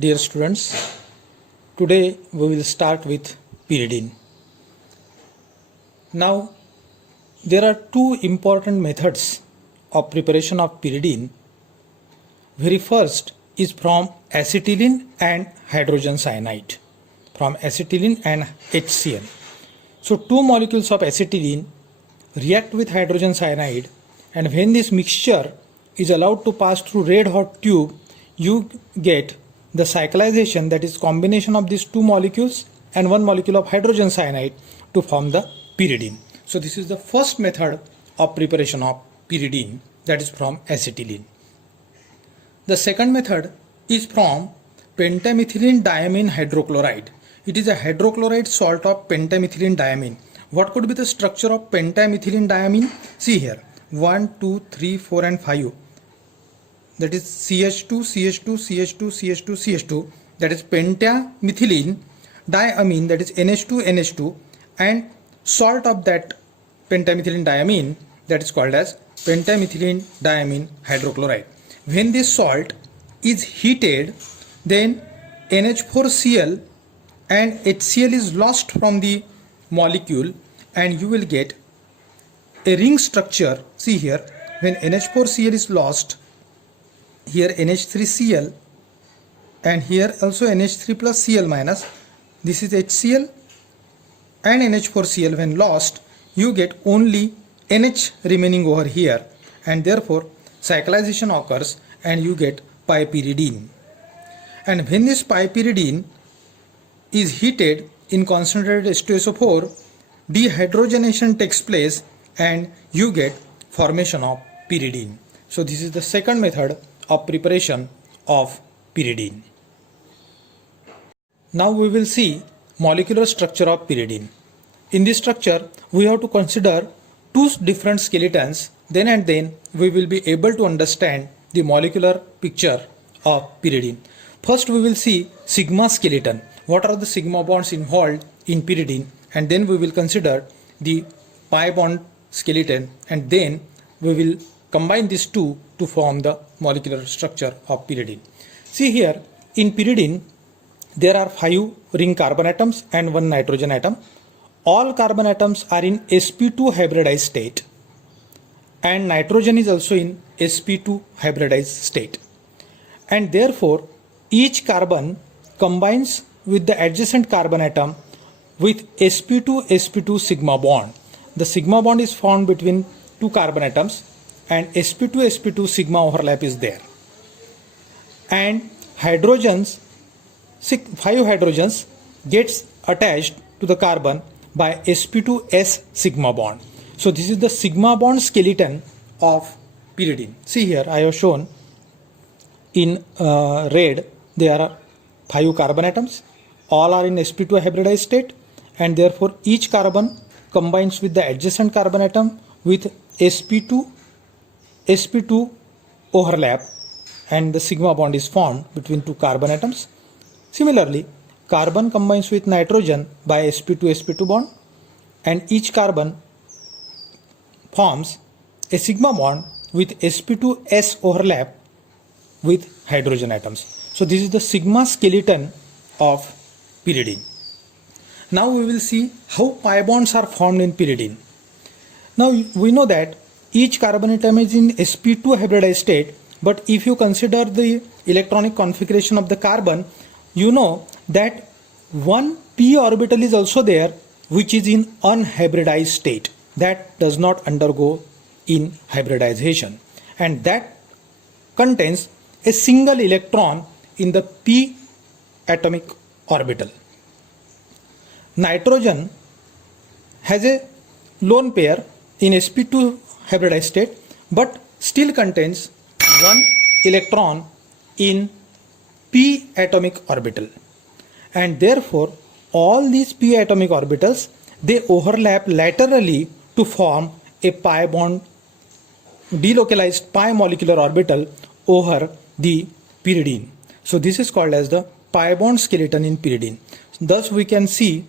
Dear students, today we will start with pyridine. Now, there are two important methods of preparation of pyridine. Very first is from acetylene and hydrogen cyanide, from acetylene and HCl. So, two molecules of acetylene react with hydrogen cyanide, and when this mixture is allowed to pass through red hot tube, you get the cyclization, that is combination of these two molecules and one molecule of hydrogen cyanide to form the pyridine. So this is the first method of preparation of pyridine, that is from acetylene. The second method is from pentamethylene diamine hydrochloride. It is a hydrochloride salt of pentamethylene diamine. What could be the structure of pentamethylene diamine? See here, 1, 2, 3, 4 and 5. That is CH2, CH2, CH2, CH2, CH2, that is pentamethylene diamine, that is NH2, NH2, and salt of that pentamethylene diamine, that is called as pentamethylene diamine hydrochloride. When this salt is heated, then NH4Cl and HCl is lost from the molecule and you will get a ring structure. See here, when NH4Cl is lost, here NH3Cl and here also NH3 plus Cl minus, this is HCl and NH4Cl. When lost, you get only NH remaining over here, and therefore cyclization occurs and you get pyridine. And when this pyridine is heated in concentrated H2SO4, dehydrogenation takes place and you get formation of pyridine. So this is the second method of preparation of pyridine. Now we will see molecular structure of pyridine. In this structure, we have to consider two different skeletons. Then and then we will be able to understand the molecular picture of pyridine. First we will see sigma skeleton. What are the sigma bonds involved in pyridine? And then we will consider the pi bond skeleton, and then we will combine these two to form the molecular structure of pyridine. See here, in pyridine, there are 5 ring carbon atoms and 1 nitrogen atom. All carbon atoms are in sp2 hybridized state, and nitrogen is also in sp2 hybridized state. And therefore, each carbon combines with the adjacent carbon atom with sp2 sigma bond. The sigma bond is formed between two carbon atoms, and sp2 sigma overlap is there, and hydrogens, 5 hydrogens gets attached to the carbon by sp2s sigma bond. So this is the sigma bond skeleton of pyridine. See here, I have shown in red, there are 5 carbon atoms, all are in sp2 hybridized state, and therefore each carbon combines with the adjacent carbon atom with sp2 overlap, and the sigma bond is formed between two carbon atoms. Similarly, carbon combines with nitrogen by sp2 bond, and each carbon forms a sigma bond with sp2s overlap with hydrogen atoms. So this is the sigma skeleton of pyridine. Now we will see how pi bonds are formed in pyridine. Now we know that each carbon atom is in sp2 hybridized state, but if you consider the electronic configuration of the carbon, you know that one p orbital is also there which is in unhybridized state, that does not undergo in hybridization, and that contains a single electron in the p atomic orbital. Nitrogen has a lone pair in sp2 hybridized state, but still contains one electron in p atomic orbital, and therefore all these p atomic orbitals, they overlap laterally to form a pi bond, delocalized pi molecular orbital over the pyridine. So this is called as the pi bond skeleton in pyridine. Thus we can see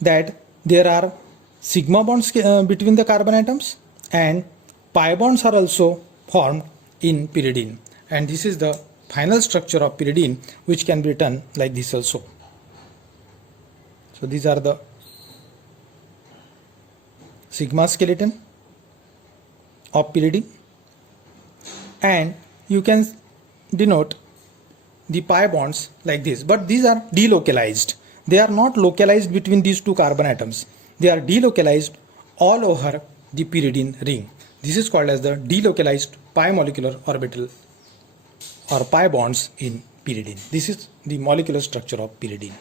that there are sigma bonds between the carbon atoms, and pi bonds are also formed in pyridine, and this is the final structure of pyridine, which can be written like this also. So these are the sigma skeleton of pyridine, and you can denote the pi bonds like this, but these are delocalized. They are not localized between these two carbon atoms. They are delocalized all over the pyridine ring. This is called as the delocalized pi molecular orbital or pi bonds in pyridine. This is the molecular structure of pyridine.